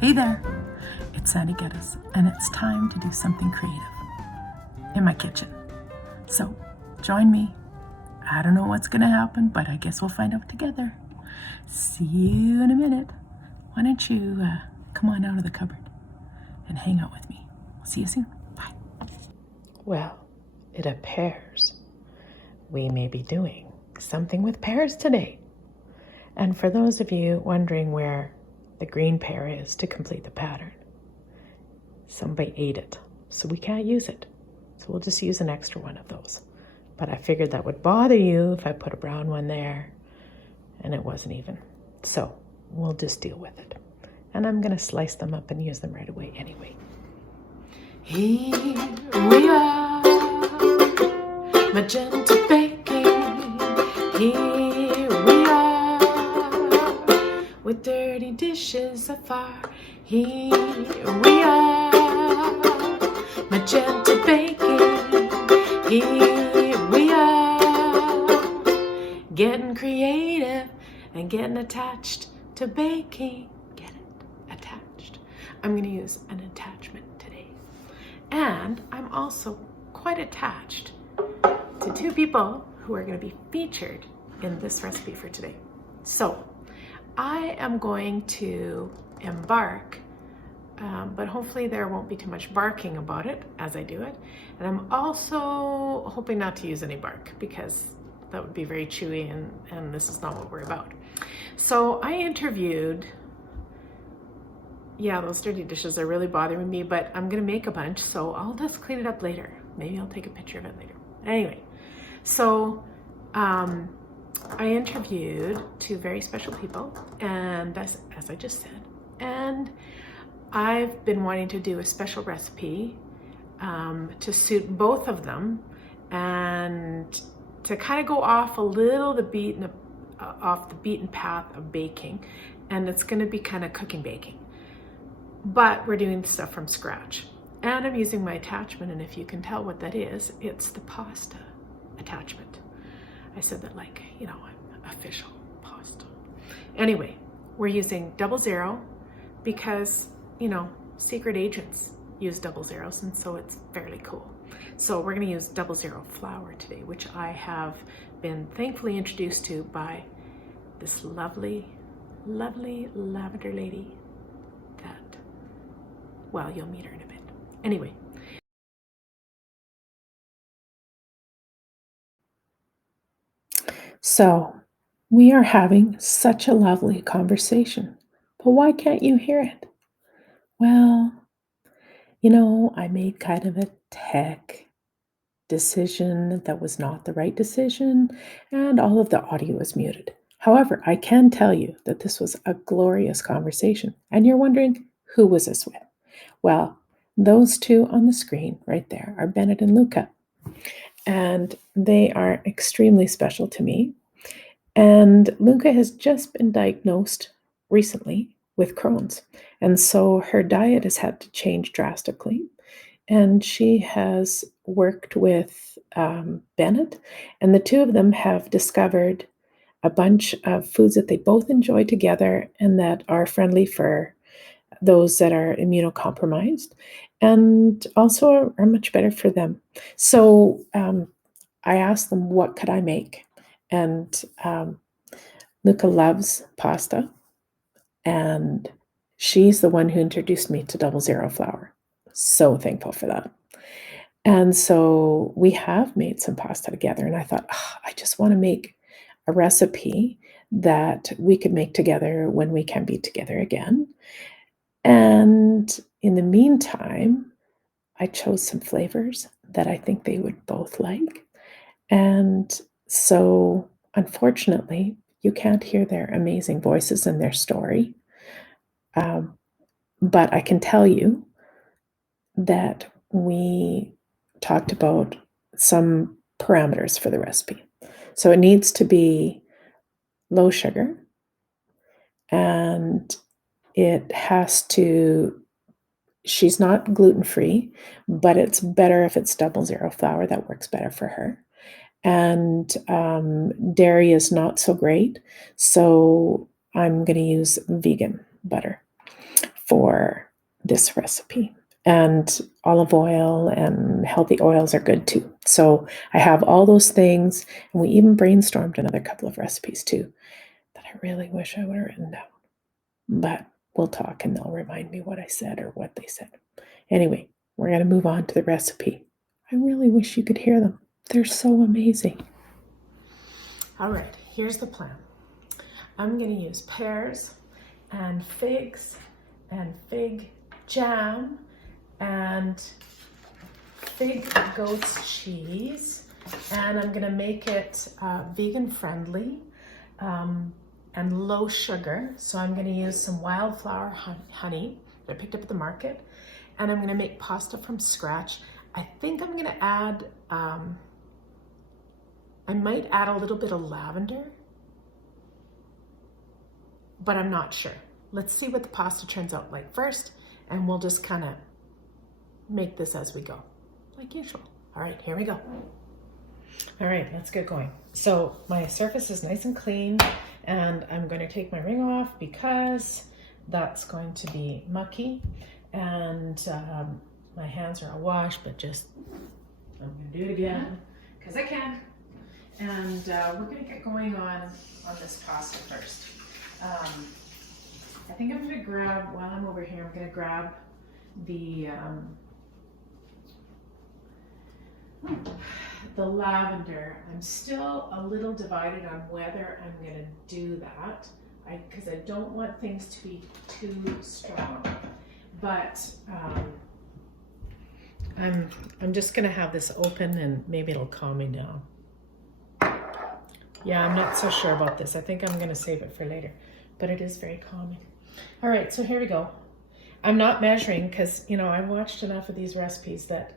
Hey there, it's Sandy Geddes, and it's time to do something creative in my kitchen. So, join me. I don't know what's going to happen, but I guess we'll find out together. See you in a minute. Why don't you come on out of the cupboard and hang out with me. See you soon. Bye. Well, it appears we may be doing something with pears today. And for those of you wondering where the green pear is to complete the pattern, somebody ate it, so we can't use it. So we'll just use an extra one of those. But I figured that would bother you if I put a brown one there, and it wasn't even. So we'll just deal with it. And I'm going to slice them up and use them right away anyway. Here we are, Magenta baking. Here we are, with dirty dishes afar. Here we are, Magenta baking. Here we are, getting creative and getting attached to baking. Get it? Attached. I'm going to use an attachment today. And I'm also quite attached to two people who are going to be featured in this recipe for today. So I am going to embark, but hopefully there won't be too much barking about it as I do it. And I'm also hoping not to use any bark because that would be very chewy, and this is not what we're about. So I interviewed, those dirty dishes are really bothering me, but I'm gonna make a bunch, so I'll just clean it up later. Maybe I'll take a picture of it later. Anyway, so I interviewed two very special people, and as I just said, and I've been wanting to do a special recipe to suit both of them, and to kind of go off a little off the beaten path of baking, and it's going to be kind of cooking baking, but we're doing stuff from scratch. And I'm using my attachment, and if you can tell what that is, it's the pasta attachment. I said that like, official pasta. Anyway, we're using 00 because, secret agents use 00s, and so it's fairly cool. So we're going to use 00 flour today, which I have been thankfully introduced to by this lovely, lovely lavender lady that, well, you'll meet her in a bit. Anyway. So we are having such a lovely conversation, but why can't you hear it? Well, I made kind of a tech decision that was not the right decision, and all of the audio was muted. However, I can tell you that this was a glorious conversation, and you're wondering, who was this with? Well, those two on the screen right there are Bennett and Luca, and they are extremely special to me. And Luca has just been diagnosed recently with Crohn's, and so her diet has had to change drastically. And she has worked with Bennett, and the two of them have discovered a bunch of foods that they both enjoy together and that are friendly for those that are immunocompromised, and also are much better for them. So I asked them, what could I make? And Luca loves pasta, and she's the one who introduced me to 00 flour. So thankful for that. And so we have made some pasta together, and I thought, I just want to make a recipe that we could make together when we can be together again. And in the meantime, I chose some flavors that I think they would both like. And so, unfortunately, you can't hear their amazing voices and their story. But I can tell you that we talked about some parameters for the recipe. So it needs to be low sugar, and it has to, she's not gluten-free, but it's better if it's 00 flour. That works better for her. And dairy is not so great, so I'm going to use vegan butter. for this recipe. And olive oil and healthy oils are good too. So I have all those things, and we even brainstormed another couple of recipes too that I really wish I would have written down. But we'll talk and they'll remind me what I said or what they said. Anyway, we're going to move on to the recipe. I really wish you could hear them. They're so amazing. All right, here's the plan. I'm going to use pears and figs and fig jam and fig goat's cheese, and I'm going to make it vegan friendly and low sugar. So I'm going to use some wildflower honey that I picked up at the market, and I'm going to make pasta from scratch. I think I'm going to add, I might add a little bit of lavender, but I'm not sure. Let's see what the pasta turns out like first, and we'll just kind of make this as we go, like usual. All right, here we go. All right, let's get going. So my surface is nice and clean, and I'm going to take my ring off because that's going to be mucky, and my hands are all washed, but just, I'm going to do it again because I can. And we're going to get going on this pasta first. I think I'm going to grab, while I'm over here, I'm going to grab the lavender. I'm still a little divided on whether I'm going to do that, because I don't want things to be too strong. But I'm just going to have this open, and maybe it'll calm me down. Yeah, I'm not so sure about this. I think I'm going to save it for later, but it is very calming. All right, so here we go. I'm not measuring because, you know, I've watched enough of these recipes that,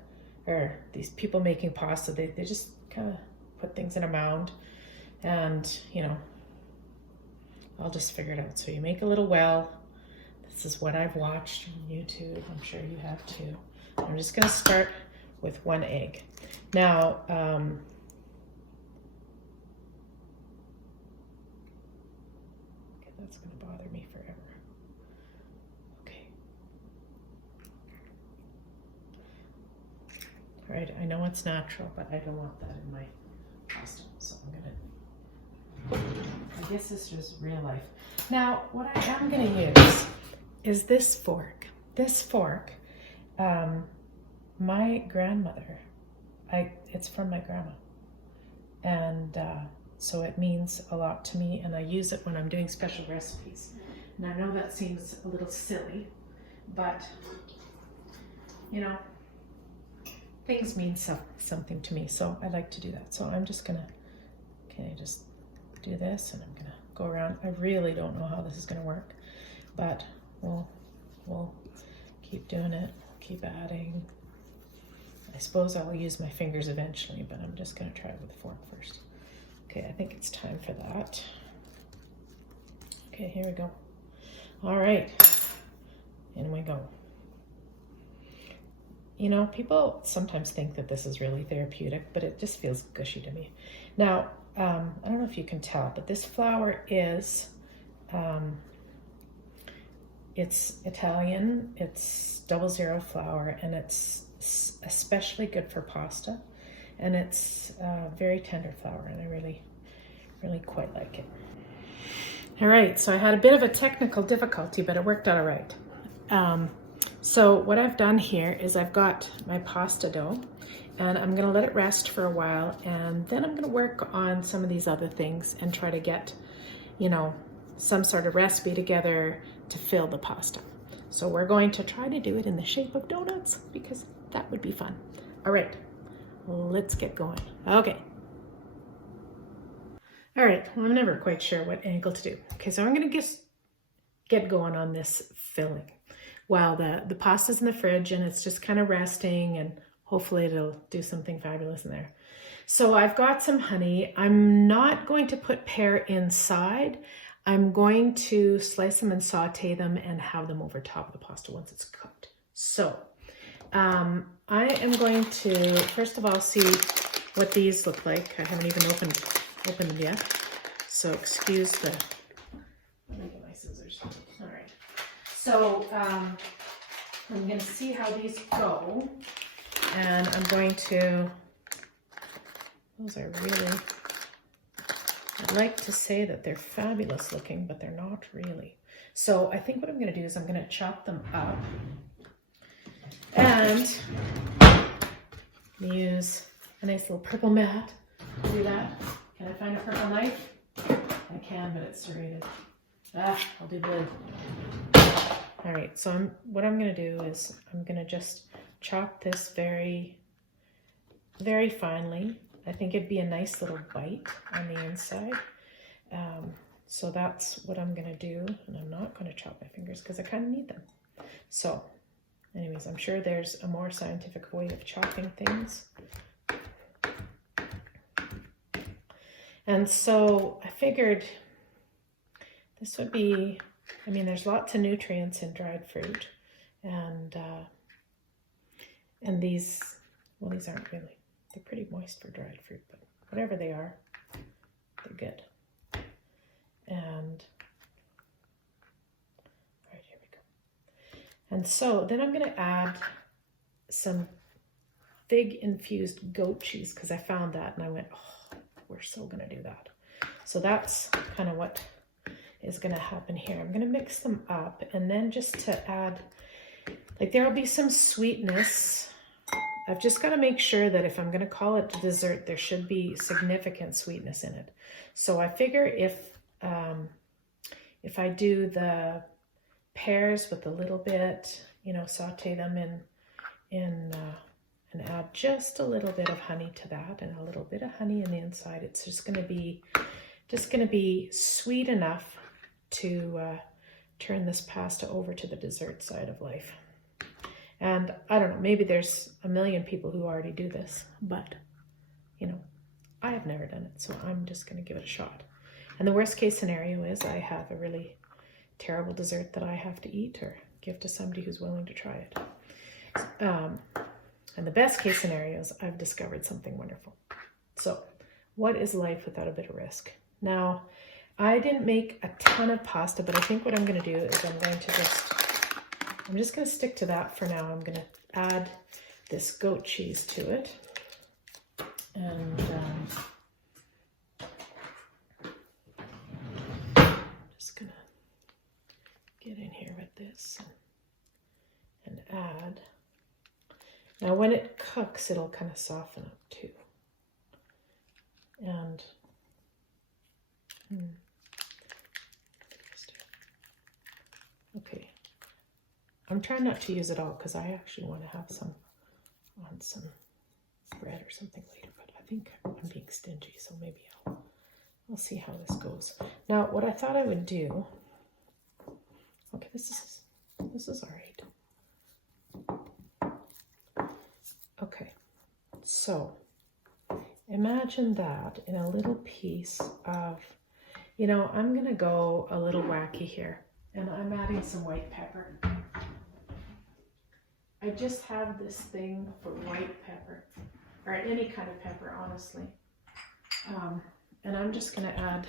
or these people making pasta, they just kind of put things in a mound, and, you know, I'll just figure it out. So you make a little well. This is what I've watched on YouTube. I'm sure you have too. I'm just going to start with 1 egg. Now, that's going to bother me forever. Okay. All right, I know it's natural, but I don't want that in my pasta, so I'm going to, I guess this is real life. Now, what I am going to use is this fork. This fork, my grandmother, it's from my grandma, and so it means a lot to me, and I use it when I'm doing special recipes. And I know that seems a little silly, but, you know, things mean something to me, so I like to do that. So I'm just gonna, okay, just do this, and I'm gonna go around. I really don't know how this is gonna work, but we'll keep doing it, keep adding. I suppose I'll use my fingers eventually, but I'm just gonna try it with a fork first. Okay, I think it's time for that. Okay, here we go. All right, in we go. You know, people sometimes think that this is really therapeutic, but it just feels gushy to me. Now, I don't know if you can tell, but this flour is, it's Italian, it's 00 flour, and it's especially good for pasta. And it's very tender flour, and I really, really quite like it. All right, so I had a bit of a technical difficulty, but it worked out all right. So what I've done here is I've got my pasta dough, and I'm gonna let it rest for a while, and then I'm gonna work on some of these other things and try to get, you know, some sort of recipe together to fill the pasta. So we're going to try to do it in the shape of donuts, because that would be fun. All right. Let's get going. Okay. All right, well, I'm never quite sure what angle to do. Okay, so I'm gonna just get going on this filling while the pasta's in the fridge and it's just kind of resting, and hopefully it'll do something fabulous in there. So I've got some honey. I'm not going to put pear inside. I'm going to slice them and saute them and have them over top of the pasta once it's cooked. So I am going to, first of all, see what these look like. I haven't even opened them yet. So excuse the, let me get my scissors. All right. So I'm going to see how these go, and I'm going to, those are really, I'd like to say that they're fabulous looking, but they're not really. So I think what I'm going to do is I'm going to chop them up and use a nice little purple mat to do that. Can I find a purple knife? I can, but it's serrated. I'll do blue. All right, so what I'm going to do is I'm going to just chop this very, very finely. I think it'd be a nice little bite on the inside. So that's what I'm going to do. And I'm not going to chop my fingers because I kind of need them. So anyways, I'm sure there's a more scientific way of chopping things. And so I figured this would be, I mean, there's lots of nutrients in dried fruit, and these, well, these aren't really, they're pretty moist for dried fruit, but whatever they are, they're good. And, all right, here we go. And so then I'm going to add some fig infused goat cheese, because I found that and I went, oh, we're so going to do that. So that's kind of what is going to happen here. I'm going to mix them up, and then just to add, like, there'll be some sweetness. I've just got to make sure that if I'm going to call it dessert, there should be significant sweetness in it. So I figure if I do the pears with a little bit, you know, saute them and add just a little bit of honey to that, and a little bit of honey in the inside. It's just going to be sweet enough to turn this pasta over to the dessert side of life. And I don't know, maybe there's a million people who already do this, but you know, I have never done it, so I'm just going to give it a shot. And the worst case scenario is I have a really terrible dessert that I have to eat or give to somebody who's willing to try it. And the best case scenario is I've discovered something wonderful. So what is life without a bit of risk? Now, I didn't make a ton of pasta, but I think what I'm going to do is I'm just going to stick to that for now. I'm going to add this goat cheese to it. And just going to get in here with this and add. Now, when it cooks, it'll kind of soften up too. And okay, I'm trying not to use it all because I actually want to have some on some bread or something later, but I think I'm being stingy, so maybe I'll see how this goes. Now, what I thought I would do, okay, this is all right. Okay, so imagine that in a little piece of, you know, I'm going to go a little wacky here, and I'm adding some white pepper. I just have this thing for white pepper, or any kind of pepper, honestly. And I'm just going to add,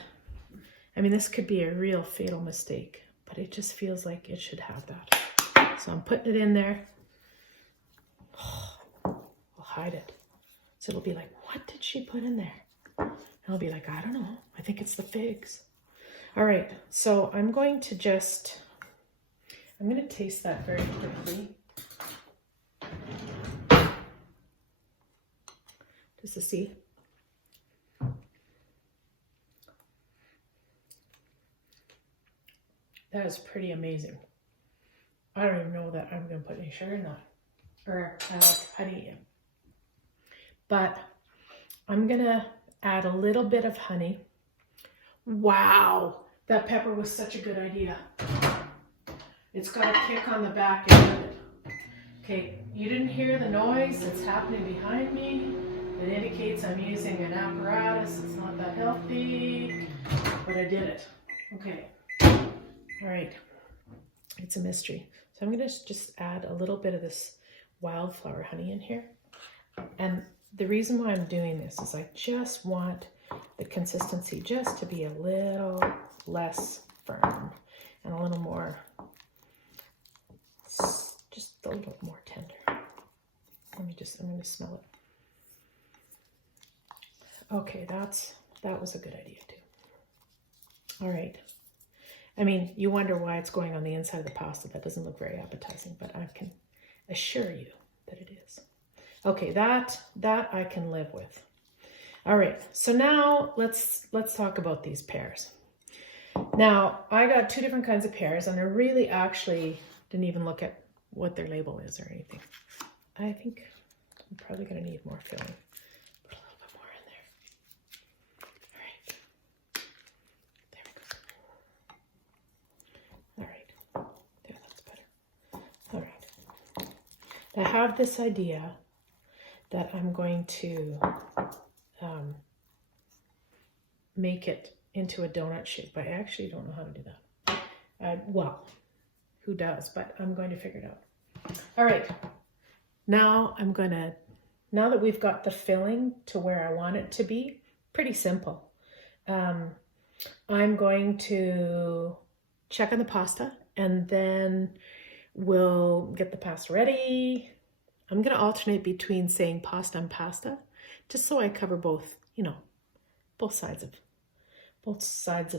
I mean, this could be a real fatal mistake, but it just feels like it should have that. So I'm putting it in there. I'll hide it. So it'll be like, what did she put in there? And I'll be like, I don't know. I think it's the figs. All right. So I'm going to taste that very quickly. Just to see. That is pretty amazing. I don't even know that I'm going to put any sugar in that. Or honey in. But I'm going to add a little bit of honey. Wow, that pepper was such a good idea. It's got a kick on the back end of it. Okay, you didn't hear the noise that's happening behind me. It indicates I'm using an apparatus. It's not that healthy, but I did it. Okay, all right, it's a mystery. So I'm going to just add a little bit of this wildflower honey in here. And the reason why I'm doing this is I just want the consistency just to be a little less firm and a little more just a little more tender. I'm going to smell it. Okay, that was a good idea too. All right. I mean, you wonder why it's going on the inside of the pasta. That doesn't look very appetizing, but I can assure you that it is. Okay, that I can live with. All right, so now let's talk about these pears. Now, I got two different kinds of pears, and I really actually didn't even look at what their label is or anything. I think I'm probably going to need more filling. Put a little bit more in there. All right. There we go. All right. There, that's better. All right. I have this idea that I'm going to make it into a donut shape. I actually don't know how to do that. Well, who does? But I'm going to figure it out. All right. Now that we've got the filling to where I want it to be, pretty simple. I'm going to check on the pasta, and then we'll get the pasta ready. I'm going to alternate between saying pasta and pasta, just so I cover both, both sides of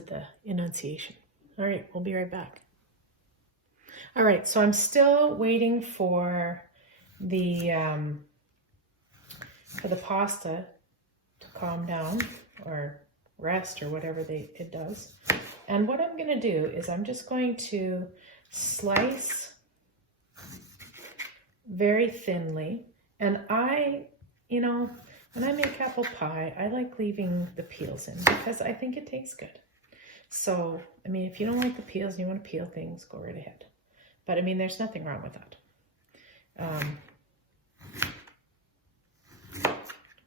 the enunciation. All right, we'll be right back. All right, so I'm still waiting for the pasta to calm down or rest or whatever it does. And what I'm going to do is I'm just going to slice very thinly. And when I make apple pie, I like leaving the peels in because I think it tastes good. So, I mean, if you don't like the peels and you want to peel things, go right ahead. But I mean, there's nothing wrong with that.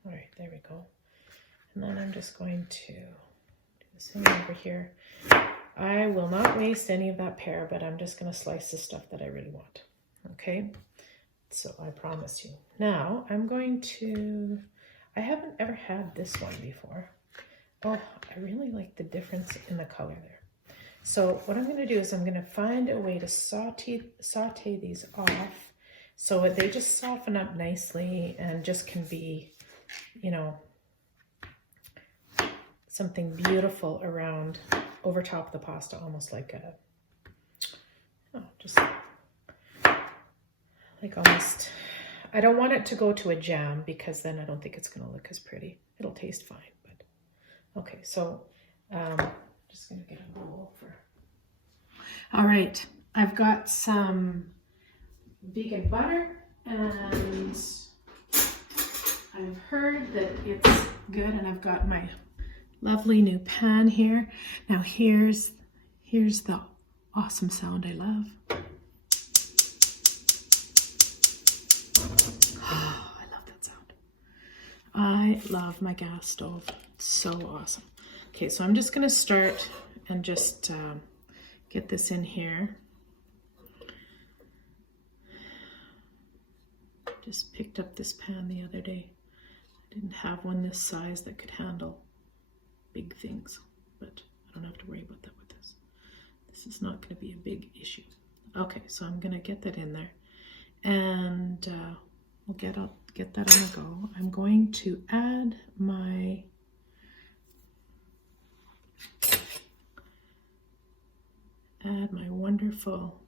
All right, there we go. And then I'm just going to do the same over here. I will not waste any of that pear, but I'm just going to slice the stuff that I really want. Okay, so I promise you. Now I'm going to, I haven't ever had this one before. Oh, I really like the difference in the color there. So what I'm going to do is I'm going to find a way to saute these off so they just soften up nicely and just can be, something beautiful around over top of the pasta, almost like almost, I don't want it to go to a jam because then I don't think it's going to look as pretty. It'll taste fine, but okay. So just going to get a bowl for. All right, I've got some vegan butter, and I've heard that it's good, and I've got my lovely new pan here. Now here's the awesome sound I love. Oh, I love that sound. I love my gas stove. It's so awesome. Okay, so I'm just going to start and just get this in here. Just picked up this pan the other day. I didn't have one this size that could handle big things, but I don't have to worry about that with this. This is not going to be a big issue. Okay, so I'm going to get that in there, and we'll get that on the go. I'm going to add my wonderful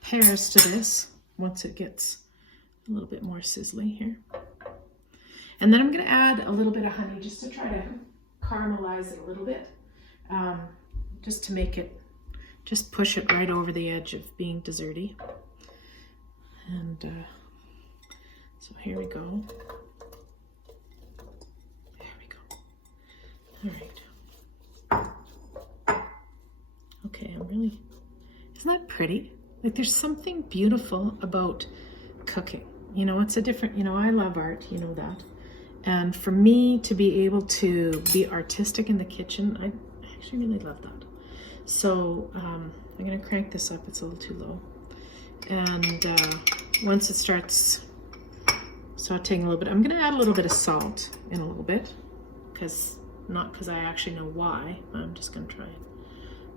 pears to this once it gets a little bit more sizzly here. And then I'm going to add a little bit of honey just to try to caramelize it a little bit, just to make it, just push it right over the edge of being desserty. And so here we go. There we go. All right. Okay, isn't that pretty? Like, there's something beautiful about cooking. It's a different, I love art, that. And for me to be able to be artistic in the kitchen, I actually really love that. So I'm going to crank this up. It's a little too low. And once it starts sauteing a little bit, I'm going to add a little bit of salt in a little bit, not because I actually know why. I'm just going to try and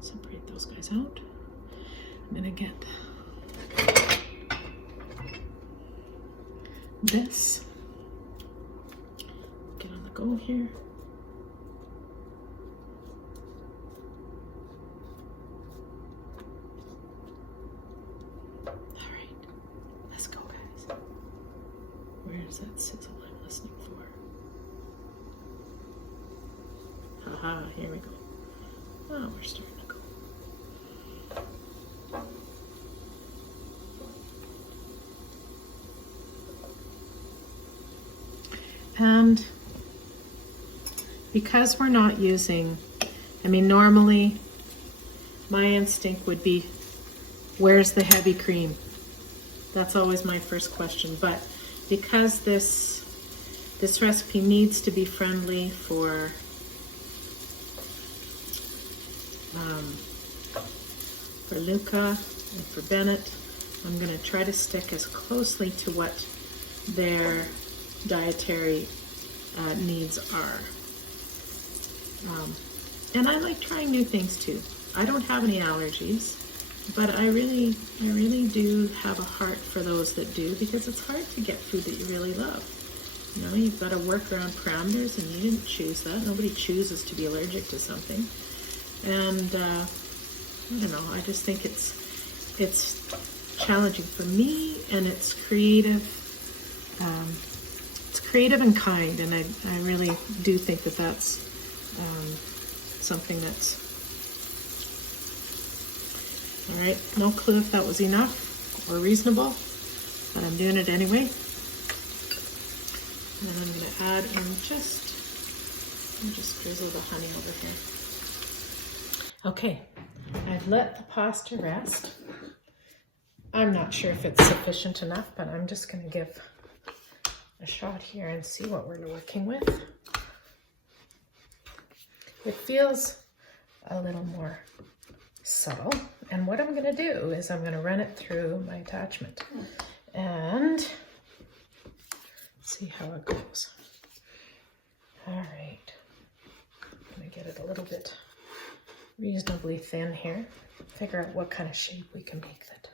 separate those guys out. I'm gonna get this. Get on the go here. All right, let's go, guys. Where is that sizzle I'm listening for? Haha, here we go. Oh, we're starting to go. And because we're not using, I mean, normally my instinct would be, where's the heavy cream? That's always my first question. But because this recipe needs to be friendly for Luca and for Bennett, I'm going to try to stick as closely to what their dietary needs are. And I like trying new things too. I don't have any allergies, but I really do have a heart for those that do, because it's hard to get food that you really love. You know, you've got to work around parameters, and you didn't choose that. Nobody chooses to be allergic to something. And I don't know, I just think it's challenging for me, and it's creative. It's creative and kind, and I really do think that that's something that's all right. No clue if that was enough or reasonable, but I'm doing it anyway. And then I'm going to add in just drizzle the honey over here. Okay, I've let the pasta rest. I'm not sure if it's sufficient enough, but I'm just going to give a shot here and see what we're working with. It feels a little more subtle, and what I'm going to do is I'm going to run it through my attachment and see how it goes. All right, I'm going to get it a little bit reasonably thin here. Figure out what kind of shape we can make it.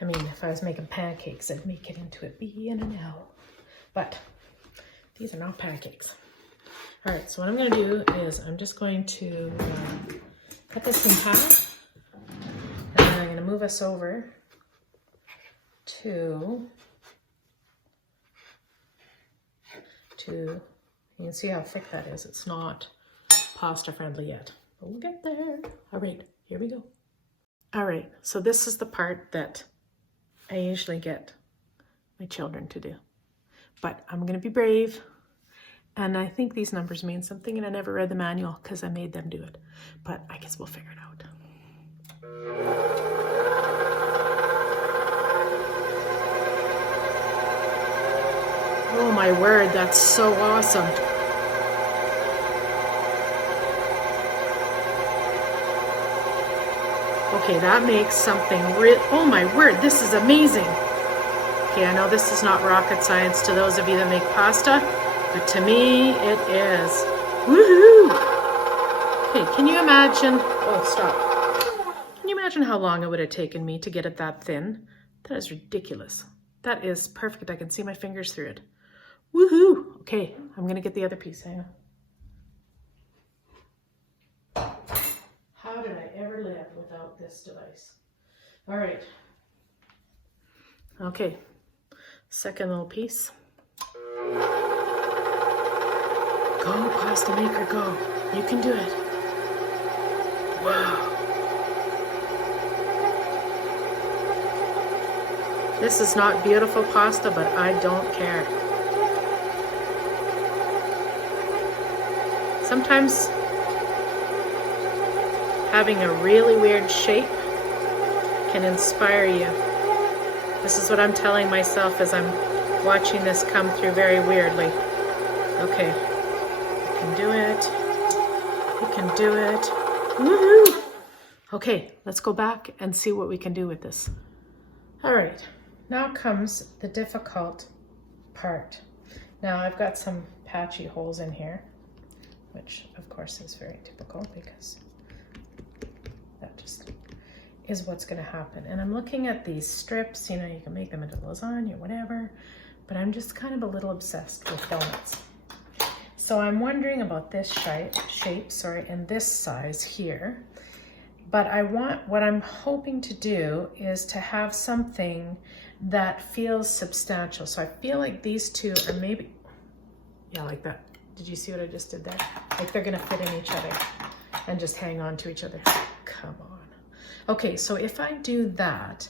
I mean, if I was making pancakes, I'd make it into a B and an L, but these are not pancakes. All right, so what I'm going to do is I'm just going to cut this in half, and then I'm going to move us over to, you can see how thick that is. It's not pasta friendly yet, but we'll get there. All right, here we go. All right, so this is the part that I usually get my children to do, but I'm going to be brave. And I think these numbers mean something, and I never read the manual because I made them do it. But I guess we'll figure it out. Oh my word, that's so awesome. Okay, that makes something real. Oh my word, this is amazing. Okay, I know this is not rocket science to those of you that make pasta, but to me, it is. Woohoo! Okay, can you imagine? Oh, stop. Can you imagine how long it would have taken me to get it that thin? That is ridiculous. That is perfect. I can see my fingers through it. Woohoo! Okay, I'm going to get the other piece. Hang on. How did I ever live without this device? All right. Okay, second little piece. Go, pasta maker, go. You can do it. Wow. This is not beautiful pasta, but I don't care. Sometimes having a really weird shape can inspire you. This is what I'm telling myself as I'm watching this come through very weirdly. Okay. You can do it. You can do it. Woohoo! Okay, let's go back and see what we can do with this. All right, now comes the difficult part. Now I've got some patchy holes in here, which of course is very typical because is what's going to happen. And I'm looking at these strips, you know, you can make them into lasagna, whatever, but I'm just kind of a little obsessed with donuts. So I'm wondering about this shape, and this size here. But what I'm hoping to do is to have something that feels substantial. So I feel like these two are maybe, yeah, like that. Did you see what I just did there? Like they're gonna fit in each other and just hang on to each other. Come on. Okay, so if I do that,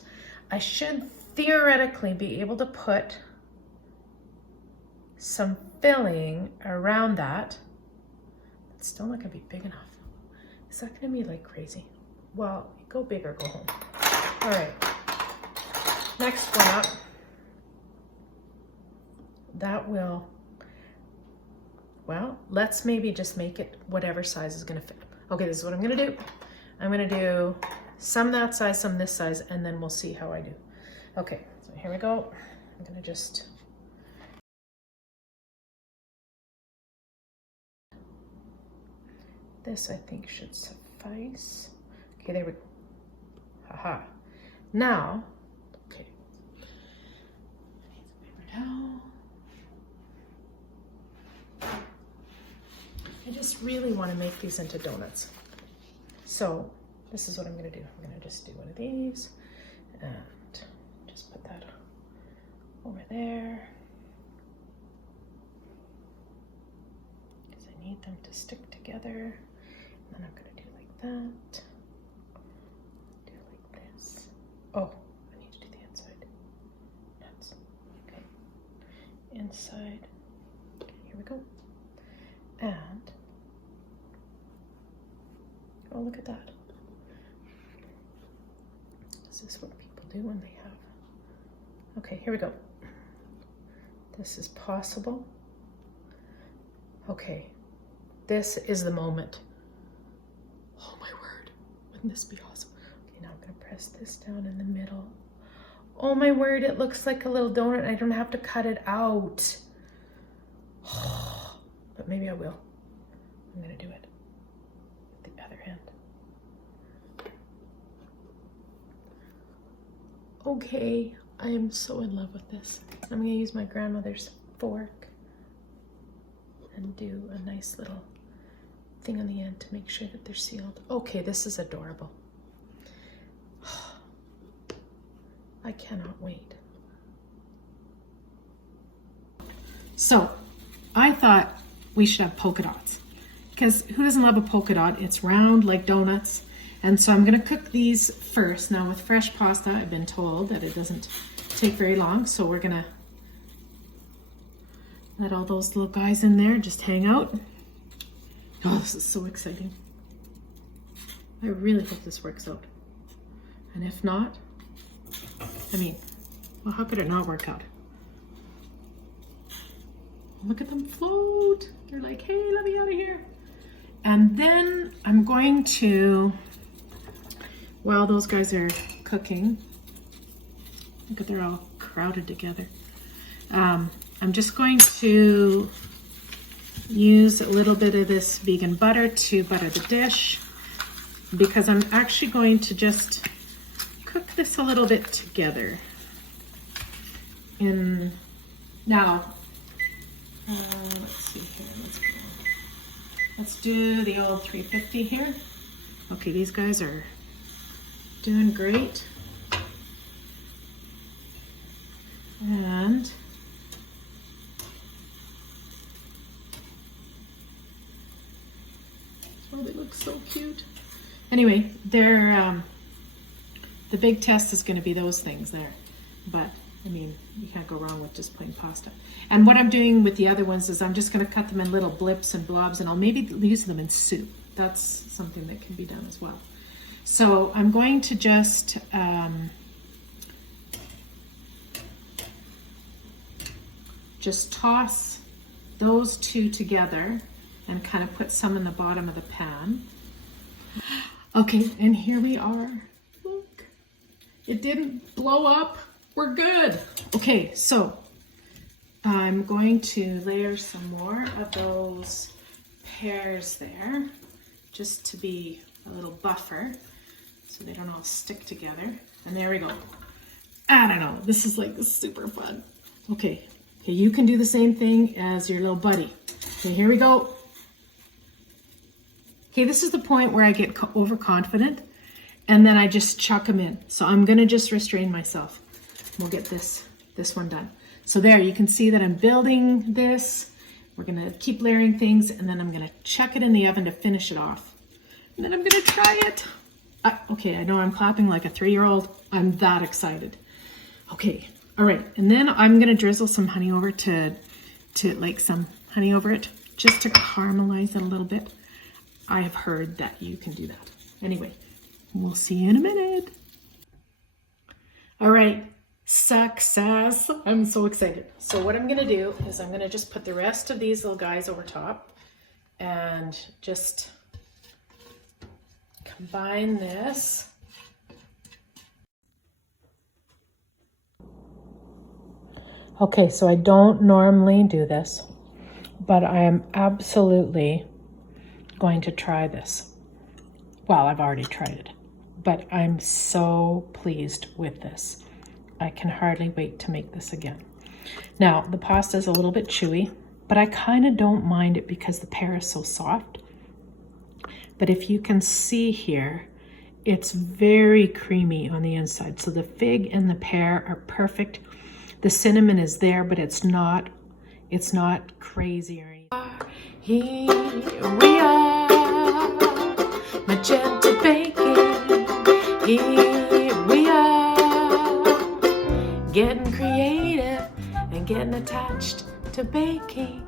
I should theoretically be able to put some filling around that. It's still not gonna be big enough. Is that gonna be like crazy? Well, go big or go home. All right, next one up. That will, well, let's maybe just make it whatever size is gonna fit. Okay, this is what I'm gonna do. I'm gonna do some that size, some this size, and then we'll see how I do. Okay, so here we go. I'm gonna just, this I think should suffice. Okay, there we go. Haha. Now, okay. I need some paper towel. I just really want to make these into donuts. So this is what I'm going to do. I'm going to just do one of these and just put that over there. Because I need them to stick together. And then I'm going to do like that. Do like this. Oh, I need to do the inside. Nuts. Okay. Inside. Okay, here we go. And, oh, look at that. This is what people do when they have. Okay, here we go. This is possible. Okay, this is the moment. Oh my word, wouldn't this be awesome? Okay, now I'm gonna press this down in the middle. Oh my word, it looks like a little donut. I don't have to cut it out. But maybe I will. I'm gonna do it with the other end. Okay, I am so in love with this. I'm gonna use my grandmother's fork and do a nice little thing on the end to make sure that they're sealed. Okay, this is adorable. I cannot wait. So, I thought we should have polka dots, because who doesn't love a polka dot? It's round like donuts. And so I'm gonna cook these first. Now with fresh pasta, I've been told that it doesn't take very long, so we're gonna let all those little guys in there just hang out. Oh, this is so exciting. I really hope this works out. And if not, I mean, well, how could it not work out? Look at them float. They're like, hey, let me out of here. And then I'm going to, while those guys are cooking, look at, they're all crowded together. I'm just going to use a little bit of this vegan butter to butter the dish, because I'm actually going to just cook this a little bit together. Now, let's see here, let's do the old 350 here. Okay, these guys are doing great. And oh, they look so cute. Anyway, they're the big test is going to be those things there, but I mean, you can't go wrong with just plain pasta. And what I'm doing with the other ones is I'm just going to cut them in little blips and blobs, and I'll maybe use them in soup. That's something that can be done as well. So I'm going to just toss those two together and kind of put some in the bottom of the pan. Okay, and here we are. Look, it didn't blow up. We're good. Okay, so I'm going to layer some more of those pears there, just to be a little buffer. so they don't all stick together. And there we go. I don't know, this is like super fun. Okay, you can do the same thing as your little buddy. Okay, here we go. Okay, this is the point where I get overconfident and then I just chuck them in. So I'm gonna just restrain myself. We'll get this one done. So there, you can see that I'm building this. We're gonna keep layering things and then I'm gonna chuck it in the oven to finish it off. And then I'm gonna try it. Okay, I know I'm clapping like a 3-year-old. I'm that excited. Okay, all right, and then I'm gonna drizzle some honey over to like some honey over it, just to caramelize it a little bit. I have heard that you can do that. Anyway, we'll see you in a minute. All right, success. I'm so excited. So what I'm gonna do is I'm gonna just put the rest of these little guys over top and just combine this. Okay, so I don't normally do this, but I am absolutely going to try this. Well, I've already tried it, but I'm so pleased with this. I can hardly wait to make this again. Now, the pasta is a little bit chewy, but I kind of don't mind it because the pear is so soft. But if you can see here, it's very creamy on the inside. So the fig and the pear are perfect. The cinnamon is there, but it's not crazy or anything. Here we are, Magenta baking. Here we are, getting creative and getting attached to baking.